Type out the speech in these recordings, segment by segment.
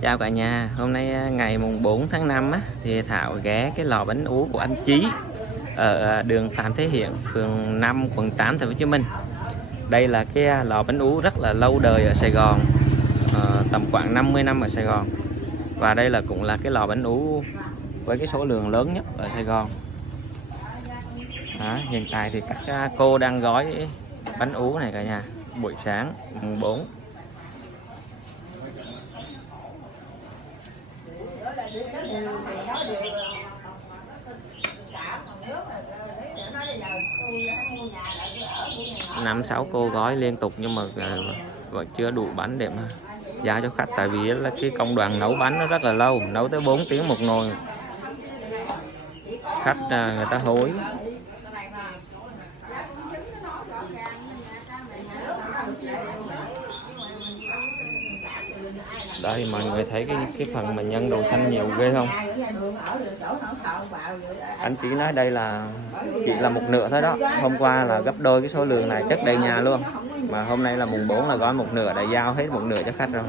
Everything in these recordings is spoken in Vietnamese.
Chào cả nhà, hôm nay ngày mùng 4 tháng 5 thì Thảo ghé cái lò bánh ú của anh Chí ở đường Phạm Thế Hiển, phường 5, quận 8, thành phố Hồ Chí Minh. Đây là cái lò bánh ú rất là lâu đời ở Sài Gòn, tầm khoảng 50 năm ở Sài Gòn. Và đây là cũng là cái lò bánh ú với cái số lượng lớn nhất ở Sài Gòn. Hiện tại thì các cô đang gói bánh ú này cả nhà, buổi sáng mùng 4. Năm sáu cô gói liên tục nhưng mà vẫn chưa đủ bánh để mà giao cho khách, tại vì là cái công đoạn nấu bánh nó rất là lâu, nấu tới 4 tiếng một nồi, khách người ta hối. Đây mọi người thấy cái phần mà nhân đậu xanh nhiều ghê không? Anh Chí nói đây là chỉ là một nửa thôi đó. Hôm qua là gấp đôi cái số lượng này chất đầy nhà luôn. Mà hôm nay là mùng 4 là gói một nửa, đã giao hết một nửa cho khách rồi.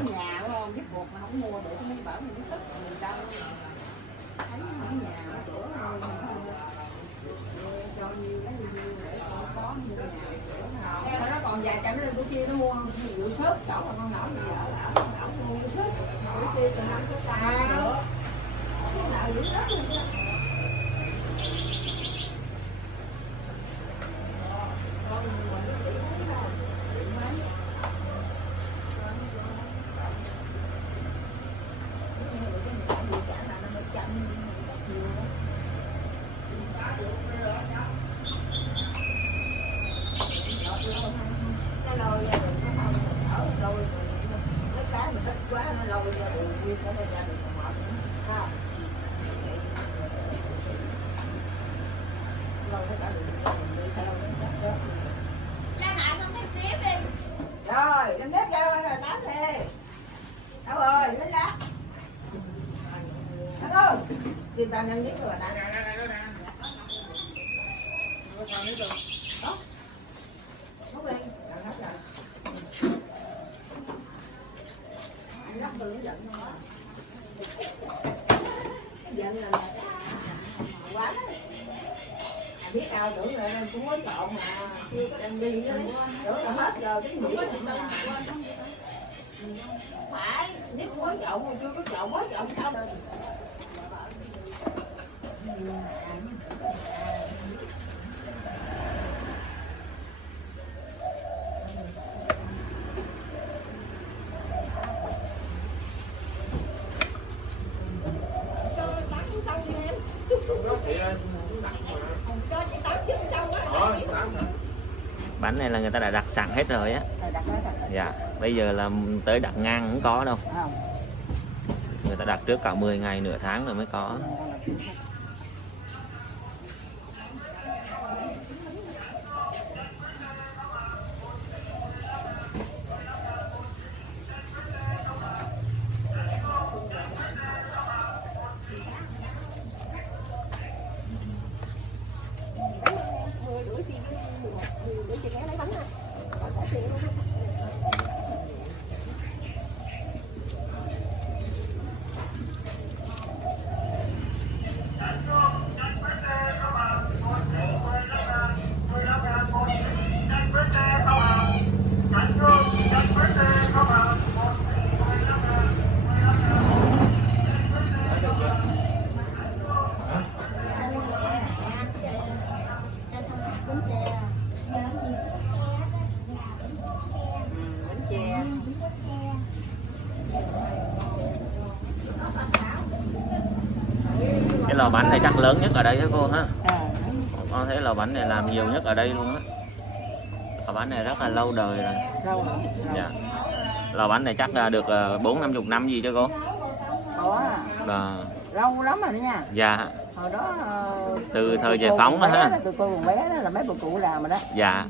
Rồi, lên nếp ra rồi tám đi. Đâu rồi, lên đó. Đâu? Tìm ta nhân nếp rồi ta. Nút lên, nắp rồi. Anh nắp từ nó giận không á. Giận là quá đấy. Biết đâu tưởng là cũng mới trộn mà chưa có đem đi nữa, tưởng là hết rồi cái mũi phải biết cũng mới trộn mà chưa có trộn, mới trộn xong. Bánh này là người ta đã đặt sẵn hết rồi á. Dạ, bây giờ là tới đặt ngang không có đâu. Người ta đặt trước cả 10 ngày, nửa tháng rồi mới có. Cái lò bánh này chắc lớn nhất ở đây đó cô ha. Con thấy lò bánh này làm nhiều nhất ở đây luôn á. Lò bánh này rất là lâu đời rồi. Dạ. Lò bánh này chắc là được 40-50 năm gì cho cô? Có. Lâu lắm rồi đó nha. Dạ. Hồi đó từ thời giải phóng đó ha. Từ cô còn bé đó là mấy bà cụ làm rồi đó. Dạ.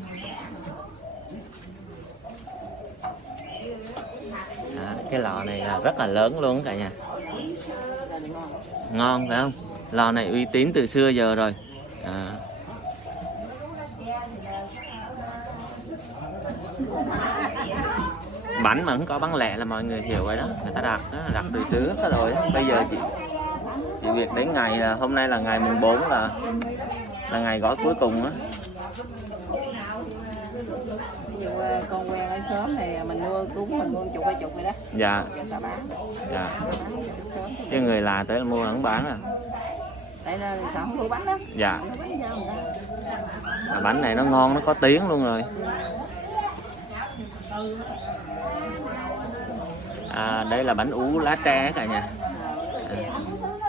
Cái lò này là rất là lớn luôn cả nhà. Ngon phải không? Lò này uy tín từ xưa giờ rồi. bánh mà không có bán lẻ là mọi người hiểu rồi đó, người ta đặt đó, đặt từ trước đó rồi đó. Bây giờ chỉ việc đến ngày là hôm nay là ngày mùng 4 là ngày gói cuối cùng á. Con quen ở sớm thì mình mua cúng mình mua chục hai chục vậy đó. Dạ. Người ta bán. Dạ. Chứ người là tới là mua không bán à. Tại là sao không mua bánh đó. Dạ. Bánh này nó ngon, nó có tiếng luôn rồi. Đây là bánh ú lá tre cả nhà.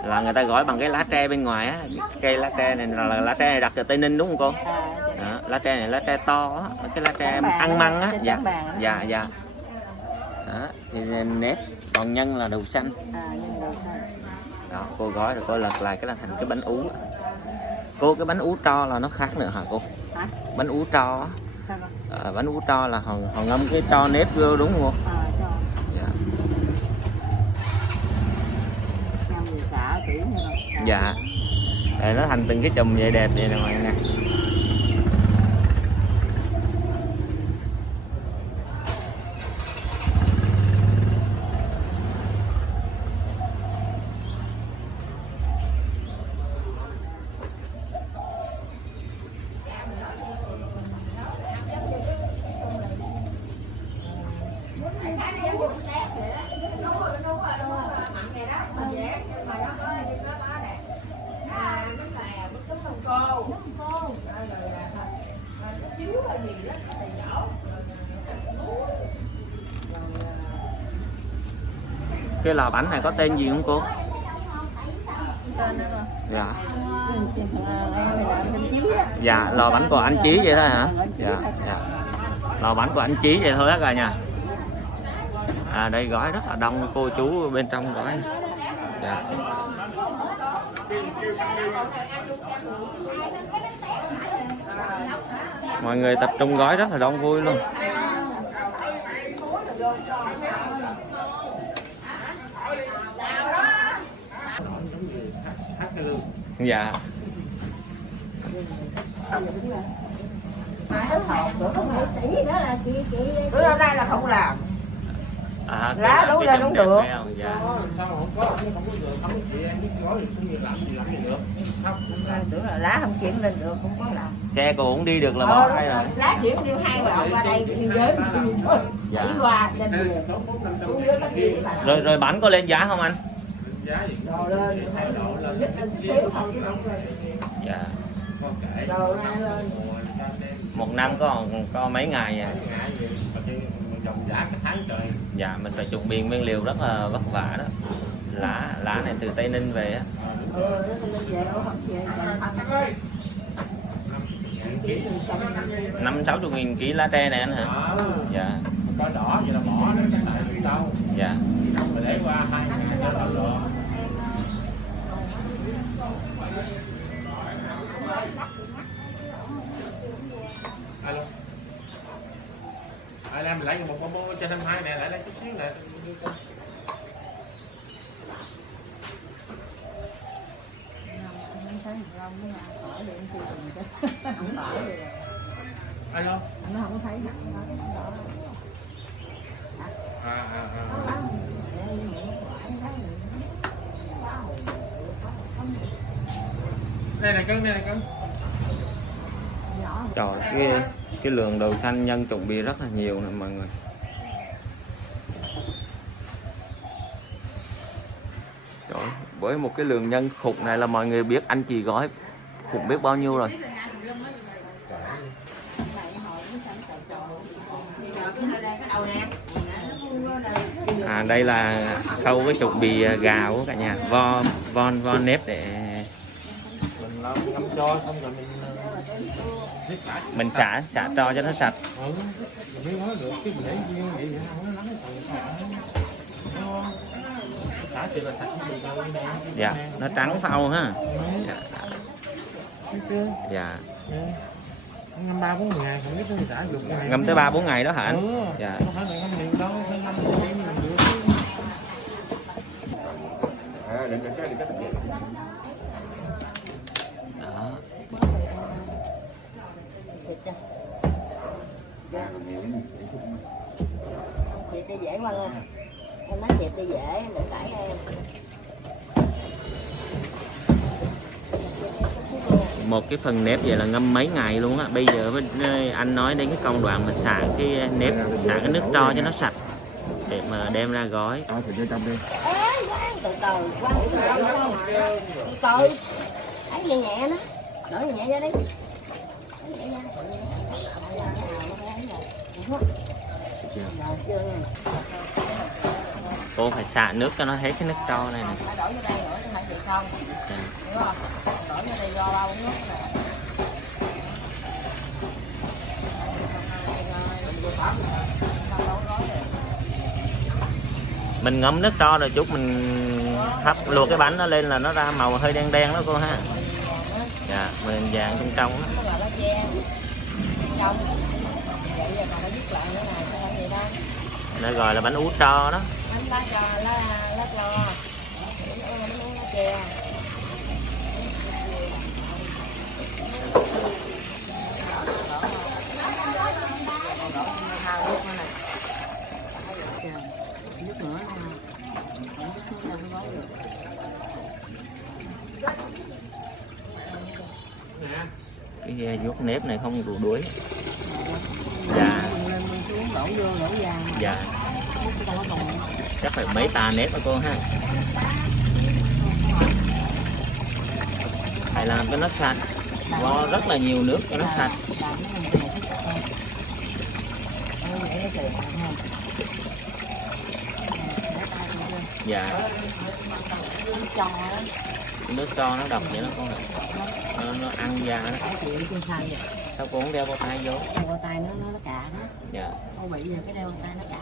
Là người ta gói bằng cái lá tre bên ngoài á, cây lá tre này là lá tre này đặt từ Tây Ninh đúng không cô? Đó, lá tre này lá tre to á, cái lá tre ăn măng á. Dạ. Dạ dạ. Đó, thì nếp còn nhân là đậu xanh. Đó, cô gói rồi cô lật lại cái là thành cái bánh ú. Cô cái bánh ú tro là nó khác nữa hả cô? Hả? Bánh ú tro á. Bánh ú tro là họ ngâm cái tro nếp vô đúng không? Dạ. Dạ. Để nó thành từng cái chùm vậy đẹp vậy nè mọi người nè. Cái lò bánh này có tên gì không cô? Dạ. Dạ, lò bánh của anh Chí vậy thôi hả? Dạ, dạ. Lò bánh của anh Chí vậy thôi hết rồi nha. Đây gói rất là đông cô chú bên trong gói. Dạ. Mọi người tập trung gói rất là đông vui luôn. Dạ. Bữa hôm nay là không làm. Lá đúng lên đúng được. Dạ. Tưởng là lá không chuyển lên được, không có làm. Xe cô cũng đi được là bỏ hay rồi. Lá chuyển đi hai đoạn qua đây đi giới đẩy qua lên về. Rồi bánh có lên giá không anh? Đồ lên phải nhích lên xíu thôi chứ không lên. Dạ. Đồ lên. Một năm có mấy ngày à? Dạ, mình phải chuẩn bị nguyên liệu rất là vất vả đó. Lá này từ Tây Ninh về á. 50-60 kg lá tre này anh hả? Dạ. Có đỏ vậy là bỏ nó tại vì đâu. Dạ. Mà để qua 2 ngày cho là lựa. Alo. Mình lấy một con bông cho 22 này, lại lấy chút xíu nè. Alo. Nó không thấy Đây là cân, đây là cân. Trời, cái lượng đậu xanh nhân chuẩn bị rất là nhiều nè mọi người. Trời, với một cái lượng nhân khủng này là mọi người biết anh chị gói khủng biết bao nhiêu rồi. Đây là khâu cái chuẩn bị gạo của cả nhà, vo nếp để mình xả cho nó sạch. Dạ, nó trắng phau ha. Dạ. Ngâm 3-4 ngày không biết nó xả được. Ngâm tới 3-4 ngày đó hả anh? Dạ. Không phải là ngâm liền đâu, phải ngâm liền được. Đó. cho dễ Quang ơi. Em nói dẹp cho dễ, đừng cãi em. Một cái phần nếp vậy là ngâm mấy ngày luôn á. Bây giờ anh nói đến cái công đoạn mà xả cái nếp, xả cái nước tro cho nó sạch để mà đem ra gói. Cho xịt vô trong đi. Ê, Quang, từ từ, Quang từ từ. Ấy nhẹ nhẹ đó, đổ nhẹ nhẹ ra đi. Nhẹ nha. Rồi chưa nha. Cô phải xả nước cho nó hết cái nước tro này nè. Phải đổ vô đây nữa chứ phải vậy không? Hiểu không? Đổ vô đây do bao nước nè. Mình ngâm nước tro rồi chút mình hấp luộc cái bánh nó lên là nó ra màu hơi đen đen đó cô ha. Dạ, mình vàng trong trong đó. Tức là nó che trong. Vậy giờ còn phải dứt lại nữa nè, sao vậy đó? Nó gọi là bánh ú tro đó. Bánh lá tro, lá tro. Bánh lá che. Nước nữa Cái vuốt nếp này không đủ đuối. Dạ. Dạ. Chắc phải mấy tà nếp đó cô ha. Phải làm cho nó sạch. Vo rất là nhiều nước cho nó sạch. Dạ. Cái nước tro nó độc vậy đó con ạ. Nó ăn da đó. Sao cô không đeo bao tay vô? Đeo bao tay nó cạ đó. Dạ. Cô bị giờ cái đeo bao tay nó cạ.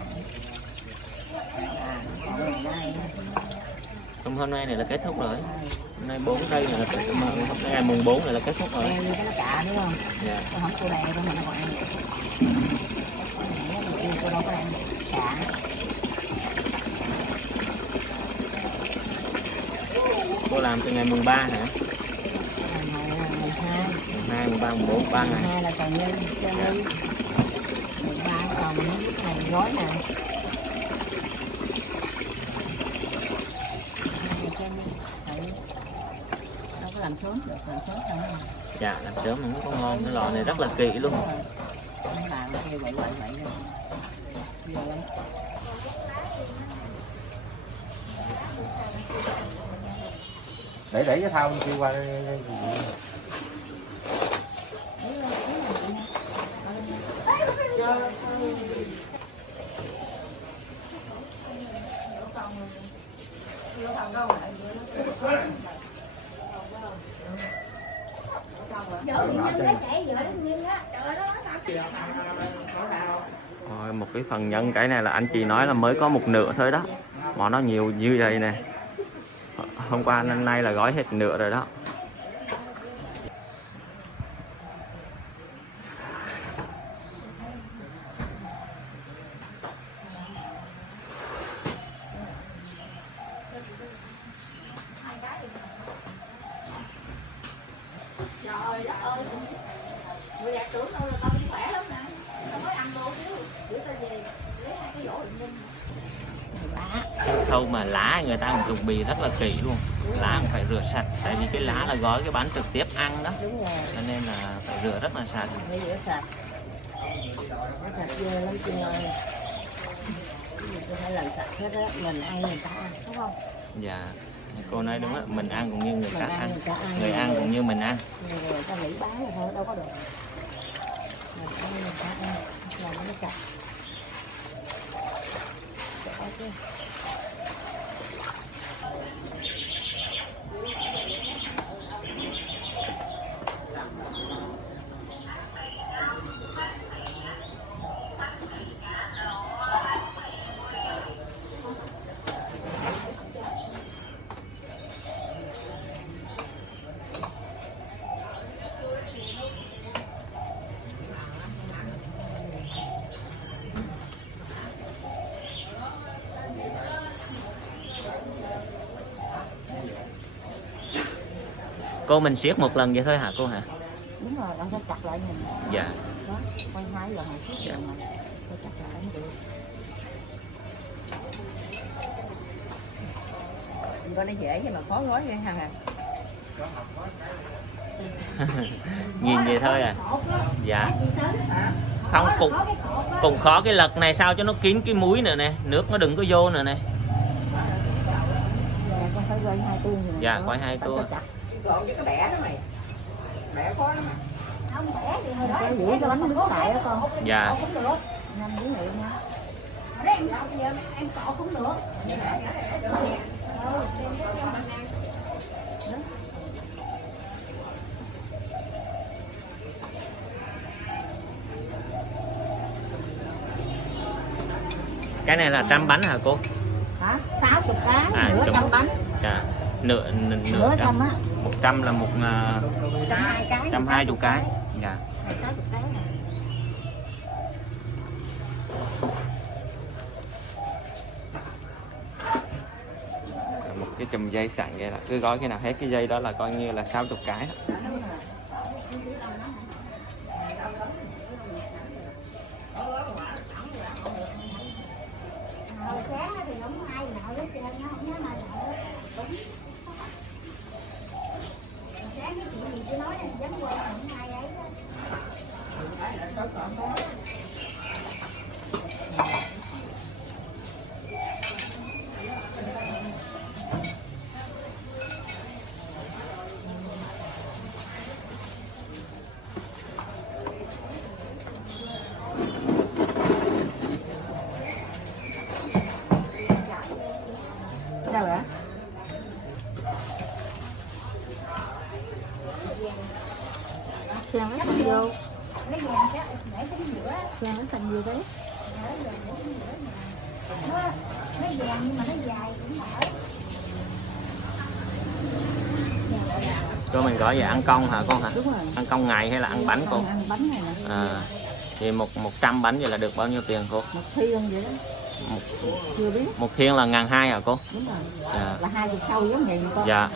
Hôm nay này là kết thúc rồi. Hôm nay 4 đây là hôm nay mùng 4 này là kết thúc rồi. Đeo như cái nó cạ đúng không? Dạ. Cô không cô đeo đâu mà nó còn ăn. Cô đâu có ăn cạ. Cô làm từ ngày mùng 3 hả? Mùng 2. Mùng 2, mùng 3, mùng 4, 3 ngày. Mùng 2 là còn nhân, cho nhân. Mùng 3 còn mình lúc này gói nè. Đâu có làm sớm được, làm sớm không mà. Dạ, làm sớm nó không có ngon, cái lò này rất là kỹ luôn. Mấy bà nó kêu vậy rồi. Giờ lắm. Để cái thau kêu qua. Rồi, một cái phần nhân cái này là anh chị nói là mới có một nửa thôi đó, mà nó nhiều như vậy nè. Hôm qua năm nay là gói hết nửa rồi đó. Trời đất ơi, người đẹp tưởng đâu là tao cũng khỏe lắm nè. Tao mới ăn luôn chứ, gửi tao về, lấy 2 cái vỏ đựng ninh. Cái khâu mà lá người ta cũng chuẩn bị rất là kỹ luôn. Lá cũng phải rửa sạch, tại vì cái lá là gói cái bánh trực tiếp ăn đó. Đúng rồi. Cho nên là phải rửa rất là sạch. Phải rửa sạch. Rửa sạch ghê lắm chị ơi. Tôi phải làm sạch hết á, mình ăn người ta ăn, đúng không? Dạ, cô nói đúng á, mình ăn cũng như người ta ăn, người người ăn cũng như mình ăn. Người ta nghĩ bán là thôi, đâu có được. Mình ăn người ta ăn, làm nó sạch. Sợ chứ. Cô mình siết một lần vậy thôi hả cô hả? Đúng rồi, bạn phải chặt lại nhìn. Dạ. Đó, quay 2 giờ hàng siết Dạ. rồi mà. Tôi chặt lại không được. Con nó dễ nhưng mà khó gói ghê hả? Nhìn vậy thôi à. Dạ. Không, cũng khó cái lật này sao cho nó kín cái múi nữa nè, nước nó đừng có vô nữa nè. Dạ, con phải quay 2 tua rồi. Dạ, quay 2 tua. Gọn cho cái bẻ đó mày. Bẻ khó lắm. Không bẻ thì hồi đó Cái dĩa cái bánh nước lại đó con. Dạ. Nhanh dữ liệu nha. ở đây em cọ giờ em cọ cũng được. Cái này là trăm bánh hả cô? Hả? 60 cái, À, nửa trăm bánh. Dạ. Nửa Nửa trăm á. 100 là 120 cái. 120 cái. Dạ. 60 cái này. Một cái chùm dây sẵn vậy là cứ gói cái nào hết cái dây đó là coi như là 60 cái đó. Hồi sáng thì không ai nợ hết trơn, nó không dám ai nợ. Đúng. Sáng cái chuyện gì tôi nói là dám quên không ai ấy đó. Đâu vậy? Xem nó xanh vô. Lấy vàng chứ, để cái giữa. Xem nó xanh vô đấy. Nó vàng nhưng mà nó dài cũng đỡ. Cho mình gói về ăn công hả con hả? Đúng rồi. Ăn công ngày hay là ăn bánh cô? Ăn bánh này nè. À, thì 100 bánh vậy là được bao nhiêu tiền cô? Một thiên vậy đó. Chưa biết. Một thiên là 1.200 hả cô? Đúng rồi. Dạ. Là 20 sâu giống vậy con. Dạ.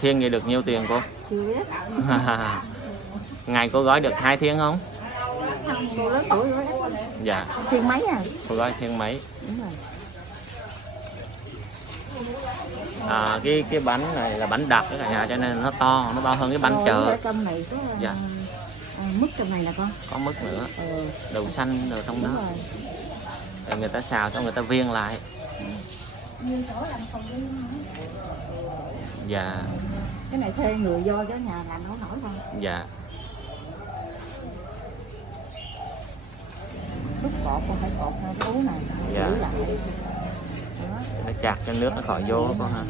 Thiên vậy được nhiêu tiền cô? Chưa biết. Ngày cô gói được 2 thiên không? Cô lớn tuổi rồi đó. Dạ. Thiên mấy à? Cô gói thiên mấy? Đúng rồi. À, cái bánh này là bánh đặc đó cả nhà, cho nên nó to hơn cái bánh Rồi, chợ. ở trong này có Dạ. mứt trong này nè con. Có mứt nữa, Ừ. đậu xanh rồi trong đó. Đúng rồi. Rồi người ta xào xong người ta viên lại. Nhiều chỗ làm phòng riêng nữa. Dạ. Cái này thuê người vô cho nhà làm nấu nổi không? Dạ. Lúc cột con phải cột theo cái ú này. Dạ. Giữ lại. Đó. Nó chặt cho nước nó khỏi vô đó con ha.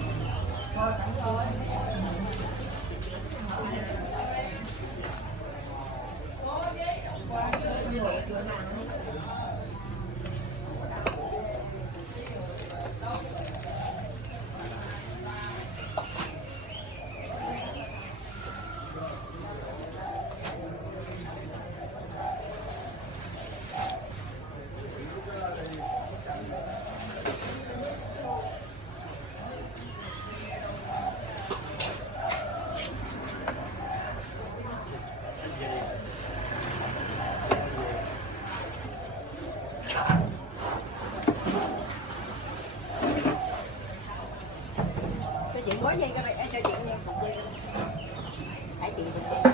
Cho chị gói dây cái này, cho chị nha, cục dây. Hãy chị cục dây.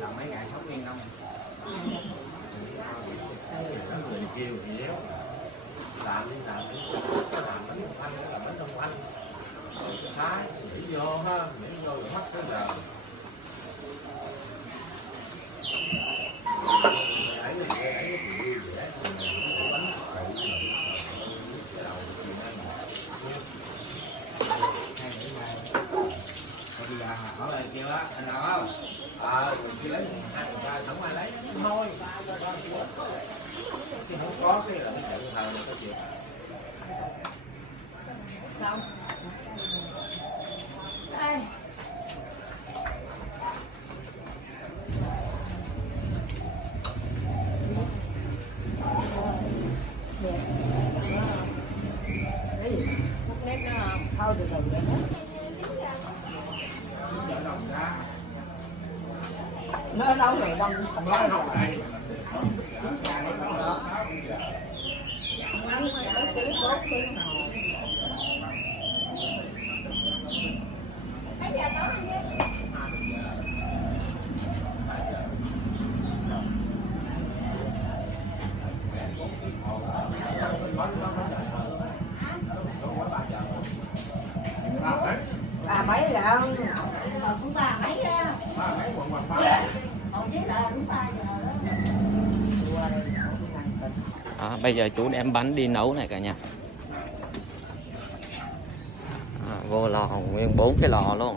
làm mấy ngày sống yên năm người kêu thì déo làm bánh thanh làm bánh đông thanh rồi thái để vô ha để vô rồi mắt tới giờ ở đây kêu á anh nào không mình kia lấy hai người ta không ai lấy thôi chứ không có cái là cái chợ thờ này có chuyện thôi từ từ vậy đó. Nó ở đâu rồi bông không nói đâu này. À mấy là cũng ba mấy đó. Đó, bây giờ chú đem bánh đi nấu này cả nhà. Vô lò nguyên 4 cái lò luôn.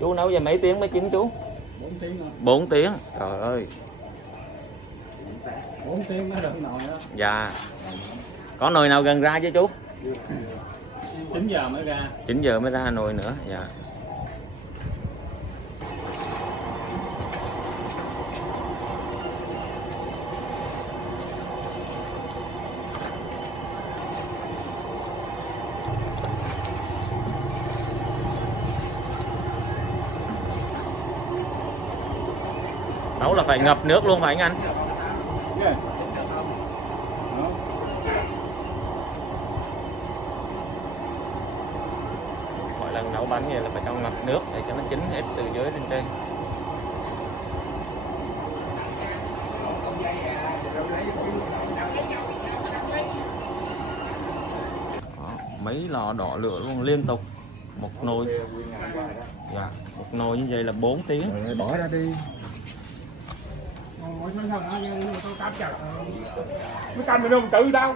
Chú nấu về mấy tiếng mới chín chú? 4 tiếng thôi. 4 tiếng. Trời ơi. 4 tiếng mới được nồi đó. Dạ. Có nồi nào gần ra chứ chú? 9 giờ mới ra. 9 giờ mới ra nồi nữa. Dạ. Nấu là phải ngập nước luôn phải anh? Yeah. Mỗi lần nấu bánh này là phải cho ngập nước để cho nó chín hết từ dưới lên trên. Đó, mấy lò đỏ lửa luôn liên tục. Một nồi. Dạ, một nồi như vậy là 4 tiếng. Rồi, bỏ ra đi. Mấy canh mình đâu mà tự đâu.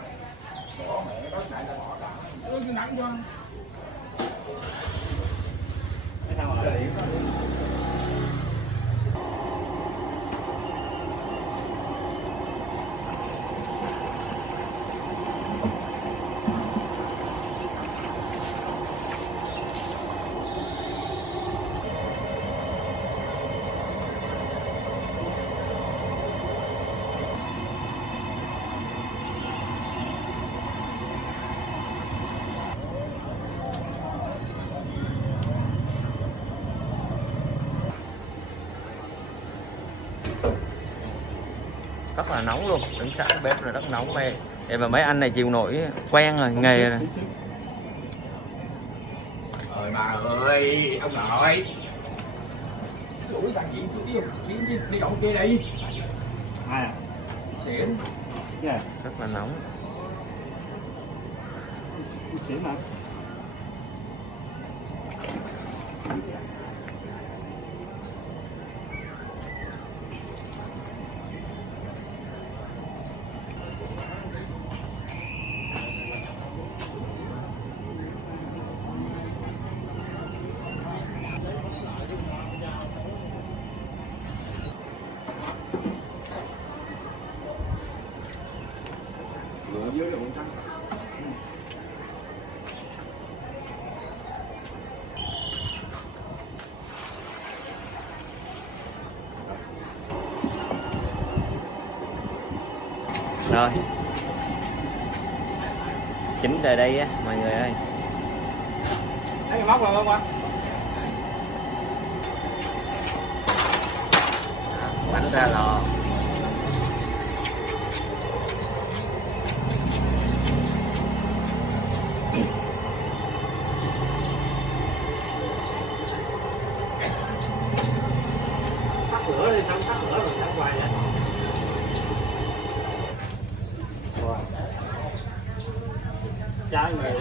Rất là nóng luôn, đứng sẵn bếp là rất nóng về. Để mà mấy anh này chịu nổi quen rồi, nghề rồi. Ơi bà ơi, ông nội. Đuổi thằng gì đi đậu kia đi. Ai à? Xỉn. Yeah. Rất là nóng. Xỉn mà. Dưới luôn thằng. Rồi. Chín rồi đây á mọi người ơi. Thấy cái móc rồi không ạ? bánh ra lò. Tắt lửa đi, không tắt lửa rồi tắt hoài vậy. Trái người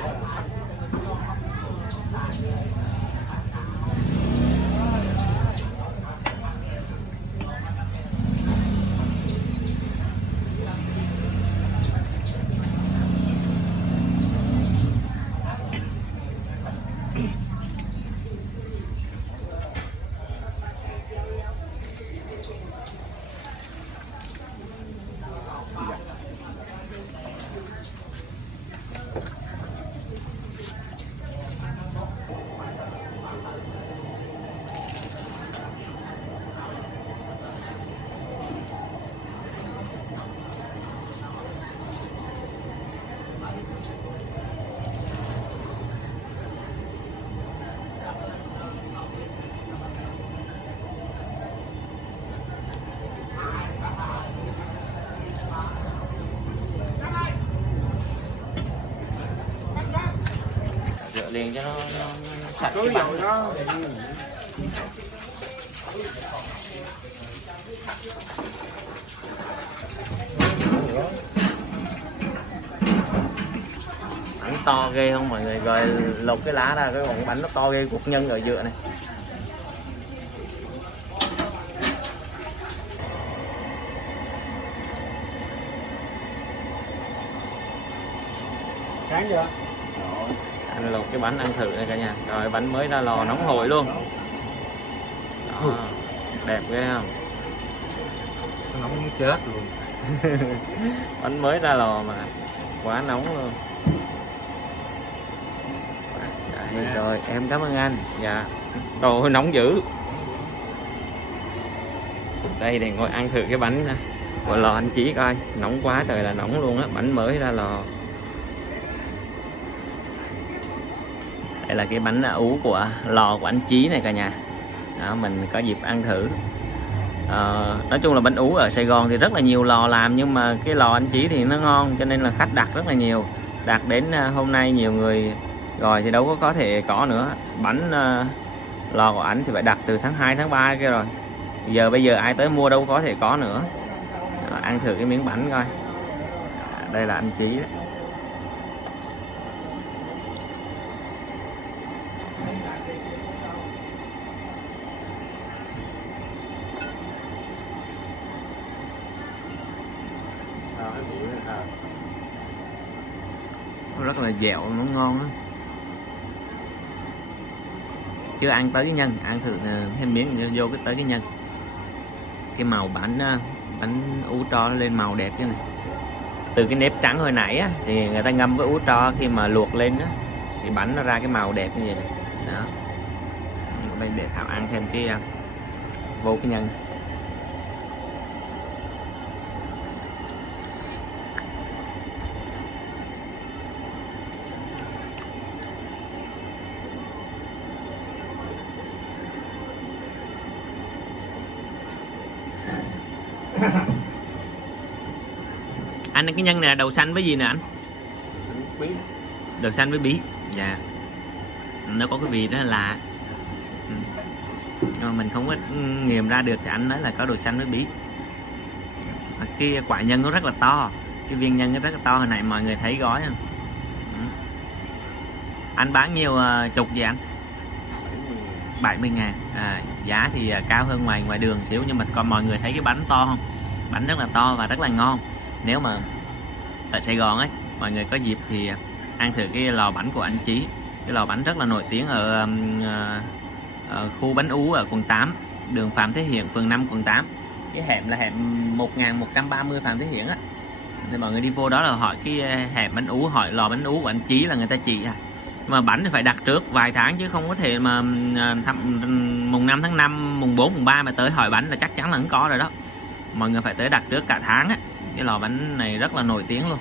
Rửa liền cho nó sạch cứ cái bánh. dầu đó. Bánh to ghê không mọi người, rồi lột cái lá ra, cái còn bánh nó to ghê, cục nhân ở giữa này. Sáng chưa? Anh lột cái bánh ăn thử đây cả nhà. Rồi bánh mới ra lò nóng hổi luôn. Đó, đẹp ghê không? Nó nóng muốn chết luôn. Bánh mới ra lò mà quá nóng luôn. Đây, rồi em cảm ơn anh. Dạ. Đồ nóng dữ. Đây để ngồi ăn thử cái bánh của lò anh Chí coi. Nóng quá trời là nóng luôn á. Bánh mới ra lò. Đây là cái bánh ú của lò của anh Chí này cả nhà. Đó, mình có dịp ăn thử. Nói chung là bánh ú ở Sài Gòn thì rất là nhiều lò làm, nhưng mà cái lò anh Chí thì nó ngon cho nên là khách đặt rất là nhiều. Đặt đến hôm nay nhiều người rồi thì đâu có thể có nữa. Bánh lò của anh thì phải đặt từ tháng 2 tháng 3 kia rồi. Bây giờ ai tới mua đâu có thể có nữa. Ăn thử cái miếng bánh coi. Đây là anh Chí đó. Rất là dẻo, nó ngon á. Chưa ăn tới cái nhân, ăn thử thêm miếng vô cái tới cái nhân. Cái màu bánh ú tro lên màu đẹp thế này. Từ cái nếp trắng hồi nãy á, thì người ta ngâm với ú tro, khi mà luộc lên á, thì bánh nó ra cái màu đẹp như vậy này. Đó. Đây để Thảo ăn thêm cái vô cái nhân. Anh cái nhân này là đậu xanh với gì nè anh? Bí. Đậu xanh với bí. Dạ. Nó có cái vị đó là lạ. Nhưng mà mình không có nghiệm ra được thì anh nói là có đậu xanh với bí. Cái quả nhân nó rất là to. Cái viên nhân nó rất là to, hồi nãy mọi người thấy gói không? Anh bán nhiêu chục vậy anh? 70.000. Giá thì cao hơn ngoài đường xíu, nhưng mà còn mọi người thấy cái bánh to không? Bánh rất là to và rất là ngon. Nếu mà ở Sài Gòn ấy, mọi người có dịp thì ăn thử cái lò bánh của anh Chí. Cái lò bánh rất là nổi tiếng ở khu bánh ú ở quận 8, đường Phạm Thế Hiển, phường 5, quận 8. Cái hẻm là hẻm 1130 Phạm Thế Hiển á. Thì mọi người đi vô đó là hỏi cái hẻm bánh ú, hỏi lò bánh ú của anh Chí là người ta chỉ à. Nhưng mà bánh thì phải đặt trước vài tháng, chứ không có thể mà mùng 5 tháng 5, mùng 4, mùng 3 mà tới hỏi bánh là chắc chắn là không có rồi đó. Mọi người phải tới đặt trước cả tháng á. Cái lò bánh này rất là nổi tiếng luôn.